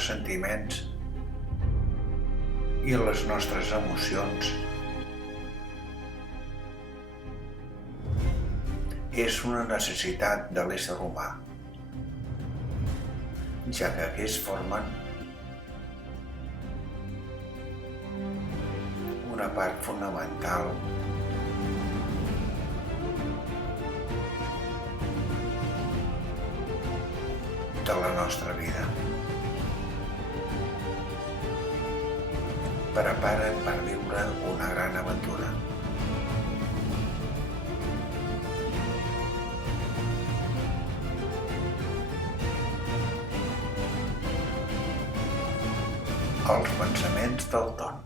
nostres sentiments i les nostres emocions és una necessitat de l'ésser humà, ja que aquests formen una part fonamental de la nostra vida. Prepara't per viure una gran aventura. Els pensaments del Ton.